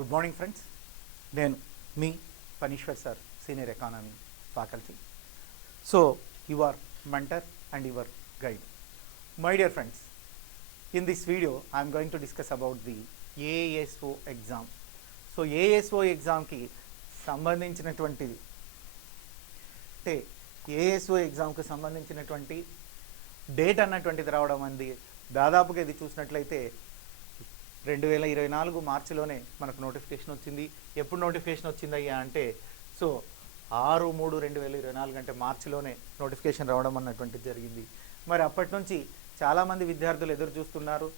Good morning friends. నేను మీ Phanishwar sir, senior economy faculty. So your mentor and your guide. My dear friends, in this video I am going to discuss about the ASO exam. So ASO exam ki సంబంధించినటువంటిది అంటే ASO ఎగ్జామ్కి సంబంధించినటువంటి date అన్నటువంటిది రావడం అంది దాదాపుగా ఇది చూసినట్లయితే 2024 మార్చిలోనే మనకు నోటిఫికేషన్ వచ్చింది. ఎప్పుడు నోటిఫికేషన్ వచ్చిందయ్యా అంటే సో 6/3/2024 అంటే మార్చిలోనే నోటిఫికేషన్ రావడం అన్నటువంటిది జరిగింది. మరి అప్పటి నుంచి చాలామంది విద్యార్థులు ఎదురు చూస్తున్నారు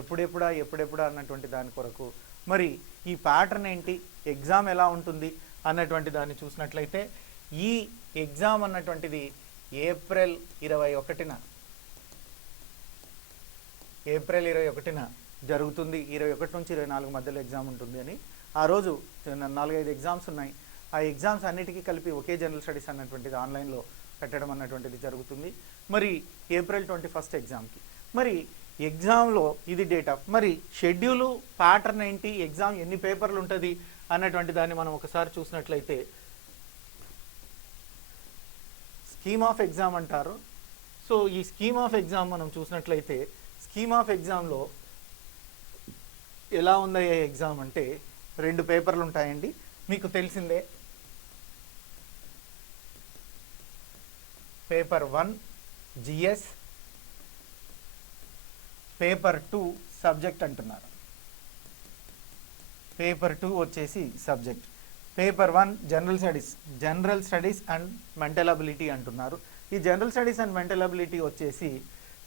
ఎప్పుడెప్పుడా అన్నటువంటి దాని కొరకు. మరి ఈ ప్యాటర్న్ ఏంటి, ఎగ్జామ్ ఎలా ఉంటుంది అన్నటువంటి దాన్ని చూసినట్లయితే ఈ ఎగ్జామ్ అన్నటువంటిది ఏప్రిల్ 21న జరుగుతుంది. 21 నుంచి 24 మధ్యలో ఎగ్జామ్ ఉంటుంది అని. ఆ రోజు 4-5 ఎగ్జామ్స్ ఉన్నాయి. ఆ ఎగ్జామ్స్ అన్నిటికీ కలిపి ఒకే జనరల్ స్టడీస్ అన్నటువంటిది ఆన్లైన్లో పెట్టడం అన్నటువంటిది జరుగుతుంది. మరి ఏప్రిల్ 21 ఎగ్జామ్కి మరి ఎగ్జామ్లో ఇది డేటా, మరి షెడ్యూలు ప్యాటర్న్ ఏంటి, ఎగ్జామ్ ఎన్ని పేపర్లు ఉంటుంది అన్నటువంటి దాన్ని మనం ఒకసారి చూసినట్లయితే స్కీమ్ ఆఫ్ ఎగ్జామ్ అంటారు. సో ఈ స్కీమ్ ఆఫ్ ఎగ్జామ్ మనం చూసినట్లయితే స్కీమ్ ఆఫ్ ఎగ్జామ్లో ఎలా ఉందయ్యే ఎగ్జామ్ అంటే 2 పేపర్లు ఉంటాయండి. మీకు తెలిసిందే, పేపర్ 1 జిఎస్, పేపర్ 2 సబ్జెక్ట్ అంటున్నారు. పేపర్ 2 వచ్చేసి subject, paper 1 general studies and mental ability అంటున్నారు. ఈ general studies and mental ability వచ్చేసి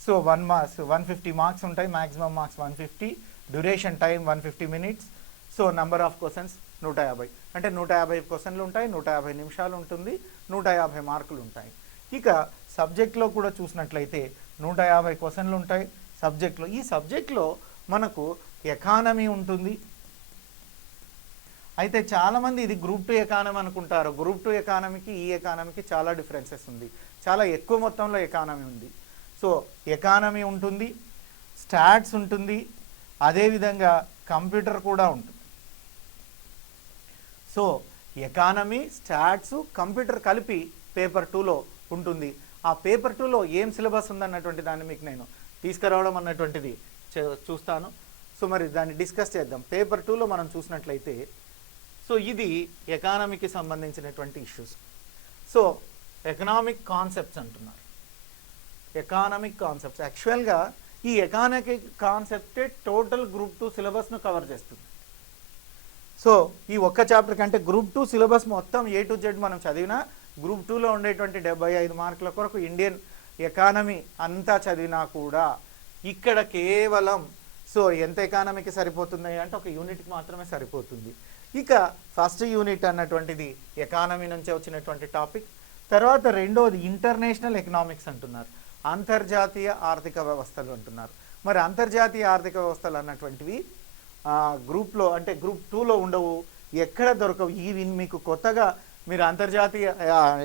సో 150 మార్క్స్ ఉంటాయి, maximum marks 150, duration time 150 minutes. So number of questions 150, అంటే 150 క్వశ్చన్లు ఉంటాయి, 150 నిమిషాలు ఉంటుంది, 150 మార్కులు ఉంటాయి. ఇక సబ్జెక్ట్లో కూడా చూసినట్లయితే 150 క్వశ్చన్లు ఉంటాయి సబ్జెక్ట్లో. ఈ సబ్జెక్ట్లో మనకు ఎకానమీ ఉంటుంది. అయితే చాలామంది ఇది గ్రూప్ 2 ఎకానమీ అనుకుంటారు. గ్రూప్ 2 ఎకానమీకి ఈ ఎకానమీకి చాలా డిఫరెన్సెస్ ఉంది, చాలా ఎక్కువ మొత్తంలో ఎకానమీ ఉంది. సో ఎకానమీ ఉంటుంది, స్టాట్స్ ఉంటుంది, అదేవిధంగా కంప్యూటర్ కూడా ఉంటుంది. సో ఎకానమీ, స్టాట్స్, కంప్యూటర్ కలిపి పేపర్ 2లో ఉంటుంది. ఆ పేపర్ 2లో ఏం సిలబస్ ఉందన్నటువంటి దాన్ని మీకు నేను తీసుకురావడం అన్నటువంటిది చూస్తాను. సో మరి దాన్ని డిస్కస్ చేద్దాం. పేపర్ 2లో మనం చూసినట్లయితే సో ఇది ఎకానమీకి సంబంధించినటువంటి ఇష్యూస్. సో ఎకనామిక్ కాన్సెప్ట్స్ అంటున్నారు. ఎకానమిక్ కాన్సెప్ట్స్ యాక్చువల్గా ఈ ఎకానమిక్ కాన్సెప్టే టోటల్ గ్రూప్ 2 సిలబస్ను కవర్ చేస్తుంది. సో ఈ ఒక్క చాప్టర్ కంటే గ్రూప్ 2 సిలబస్ మొత్తం A to Z మనం చదివినా గ్రూప్ 2లో ఉండేటువంటి 75 మార్కుల కొరకు ఇండియన్ ఎకానమీ అంతా చదివినా కూడా ఇక్కడ కేవలం సో ఎంత ఎకానమీకి సరిపోతుంది అంటే ఒక యూనిట్కి మాత్రమే సరిపోతుంది. ఇక ఫస్ట్ యూనిట్ అన్నటువంటిది ఎకానమీ నుంచే వచ్చినటువంటి టాపిక్. తర్వాత రెండోది ఇంటర్నేషనల్ ఎకనామిక్స్ అంటున్నారు, అంతర్జాతీయ ఆర్థిక వ్యవస్థలు అంటున్నారు. మరి అంతర్జాతీయ ఆర్థిక వ్యవస్థలు అన్నటువంటివి గ్రూప్లో అంటే గ్రూప్ 2లో ఉండవు, ఎక్కడ దొరకవు. ఇవి మీకు కొత్తగా మీరు అంతర్జాతీయ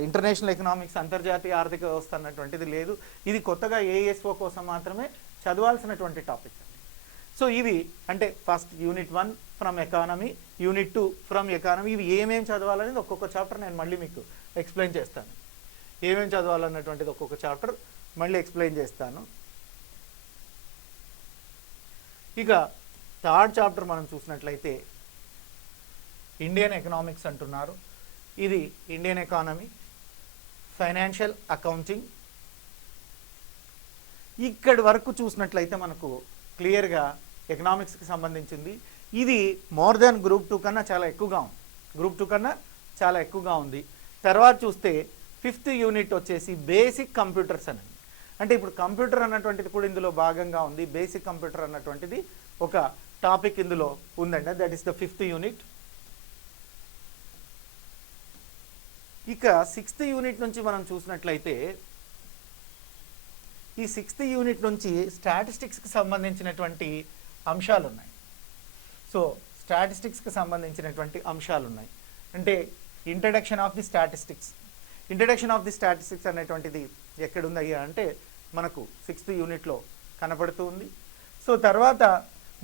ఇంటర్నేషనల్ ఎకనామిక్స్, అంతర్జాతీయ ఆర్థిక వ్యవస్థ అన్నటువంటిది లేదు. ఇది కొత్తగా ASO కోసం మాత్రమే చదవాల్సినటువంటి టాపిక్. సో ఇవి అంటే first unit 1 from economy, unit 2 from economy. ఇవి ఏమేమి చదవాలనేది ఒక్కొక్క చాప్టర్ నేను మళ్ళీ మీకు ఎక్స్ప్లెయిన్ చేస్తాను. ఏమేమి చదవాలన్నటువంటిది ఒక్కొక్క చాప్టర్ మళ్ళీ ఎక్స్ప్లెయిన్ చేస్తాను. ఇక థర్డ్ చాప్టర్ మనం చూసినట్లయితే ఇండియన్ ఎకనామిక్స్ అంటున్నారు. ఇది ఇండియన్ ఎకానమీ, ఫైనాన్షియల్ అకౌంటింగ్. ఇక్కడి వరకు చూసినట్లయితే మనకు క్లియర్గా ఎకనామిక్స్కి సంబంధించింది. ఇది మోర్ దాన్ గ్రూప్ 2 కన్నా చాలా ఎక్కువగా ఉంది, గ్రూప్ 2 కన్నా చాలా ఎక్కువగా ఉంది. తర్వాత చూస్తే 5th యూనిట్ వచ్చేసి బేసిక్ కంప్యూటర్స్ అని. అంటే ఇప్పుడు కంప్యూటర్ అన్నటువంటిది కూడా ఇందులో భాగంగా ఉంది. బేసిక్ కంప్యూటర్ అన్నటువంటిది ఒక టాపిక్ ఇందులో ఉందండి. That is the 5th unit. ఇక 6th యూనిట్ నుంచి మనం చూసినట్లయితే ఈ 6th యూనిట్ నుంచి స్టాటిస్టిక్స్కి సంబంధించినటువంటి అంశాలు ఉన్నాయి. సో స్టాటిస్టిక్స్కి సంబంధించినటువంటి అంశాలు ఉన్నాయి. అంటే introduction of the statistics. Introduction of the statistics అనేటువంటిది ఎక్కడుందయ్యా అంటే మనకు 6th యూనిట్లో కనపడుతూ ఉంది. సో తర్వాత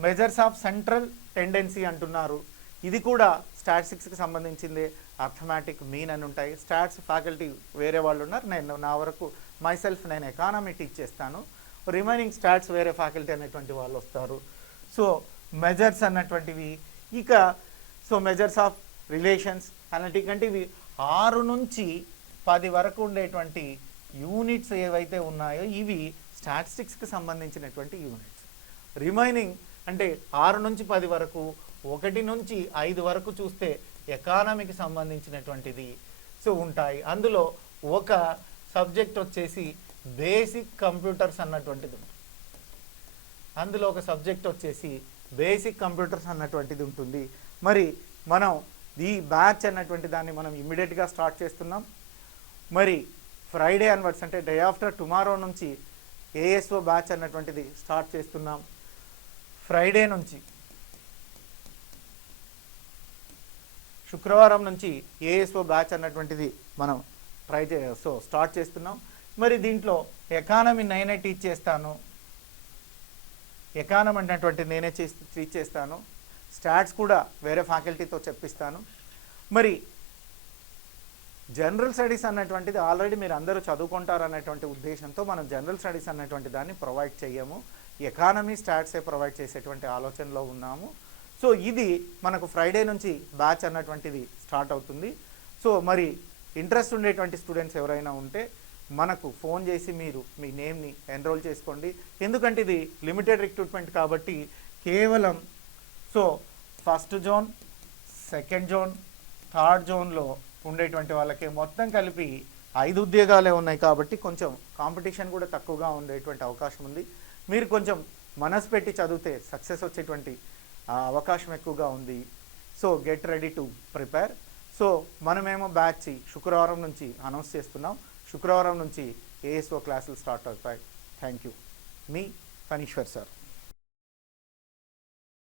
మెజర్స్ ఆఫ్ సెంట్రల్ టెండెన్సీ అంటున్నారు. ఇది కూడా స్టాటిస్టిక్స్కి సంబంధించింది. అర్థమెటిక్, మీన్ అని ఉంటాయి. స్టాట్స్ ఫ్యాకల్టీ వేరే వాళ్ళు ఉన్నారు, నేను నా వరకు నేను ఎకానమీ టీచ్ చేస్తాను. రిమైనింగ్ స్టాట్స్ వేరే ఫ్యాకల్టీ అనేటువంటి వాళ్ళు వస్తారు. సో మెజర్స్ అన్నటువంటివి, ఇక so measures of relations analytic అంటే ఇవి 6 నుంచి 10 వరకు ఉండేటువంటి యూనిట్స్ ఏవైతే ఉన్నాయో ఇవి స్టాటిస్టిక్స్కి సంబంధించినటువంటి యూనిట్స్. రిమైనింగ్ అంటే 6 నుంచి 10 వరకు, 1 నుంచి 5 వరకు చూస్తే ఎకానమీకి సంబంధించినటువంటిది సో ఉంటాయి. అందులో ఒక సబ్జెక్ట్ వచ్చేసి బేసిక్ కంప్యూటర్స్ అన్నటువంటిది ఉంటుంది. అందులో ఒక సబ్జెక్ట్ వచ్చేసి బేసిక్ కంప్యూటర్స్ అన్నటువంటిది ఉంటుంది. మరి మనం ఈ బ్యాచ్ అన్నటువంటి దాన్ని మనం ఇమ్మీడియట్గా స్టార్ట్ చేస్తున్నాం. మరి ఫ్రైడే అన్వర్డ్స్ అంటే డే ఆఫ్టర్ టుమారో నుంచి ఏఎస్ఓ బ్యాచ్ అన్నటువంటిది స్టార్ట్ చేస్తున్నాం. ఫ్రైడే నుంచి శుక్రవారం నుంచి ఏఎస్ఓ బ్యాచ్ అన్నటువంటిది మనం స్టార్ట్ చేస్తున్నాం. మరి దీంట్లో ఎకానమీ నేనే టీచ్ చేస్తాను, ఎకానమీ అన్నటువంటిది నేనే టీచ్ చేస్తాను. స్టాట్స్ కూడా వేరే ఫ్యాకల్టీతో చెప్పిస్తాను. మరి జనరల్ స్టడీస్ అన్నటువంటిది ఆల్రెడీ మీరు అందరూ చదువుకుంటారనేటువంటి ఉద్దేశంతో మనం జనరల్ స్టడీస్ అన్నటువంటి దాన్ని ప్రొవైడ్ చేయము. ఎకానమీ స్టాట్సే ప్రొవైడ్ చేసేటువంటి ఆలోచనలో ఉన్నాము. సో ఇది మనకు ఫ్రైడే నుంచి బ్యాచ్ అన్నటువంటిది స్టార్ట్ అవుతుంది. సో మరి ఇంట్రెస్ట్ ఉండేటువంటి స్టూడెంట్స్ ఎవరైనా ఉంటే మనకు ఫోన్ చేసి మీరు మీ నేమ్ని ఎన్రోల్ చేసుకోండి. ఎందుకంటే ఇది లిమిటెడ్ రిక్రూట్మెంట్ కాబట్టి కేవలం so first zone, second zone, third జోన్లో ఉండేటువంటి వాళ్ళకి మొత్తం కలిపి 5 ఉద్యోగాలే ఉన్నాయి కాబట్టి కొంచెం కాంపిటీషన్ కూడా తక్కువగా ఉండేటువంటి అవకాశం ఉంది. మీరు కొంచెం మనసు పెట్టి చదివితే సక్సెస్ వచ్చేటువంటి అవకాశం ఎక్కువగా ఉంది. So get ready to prepare. So మనమేమో బ్యాచ్ శుక్రవారం నుంచి అనౌన్స్ చేస్తున్నాం. శుక్రవారం నుంచి ఏఎస్ఓ క్లాసులు స్టార్ట్ అవుతాయి. Thank you. మీ ఫణీశ్వర్ సార్.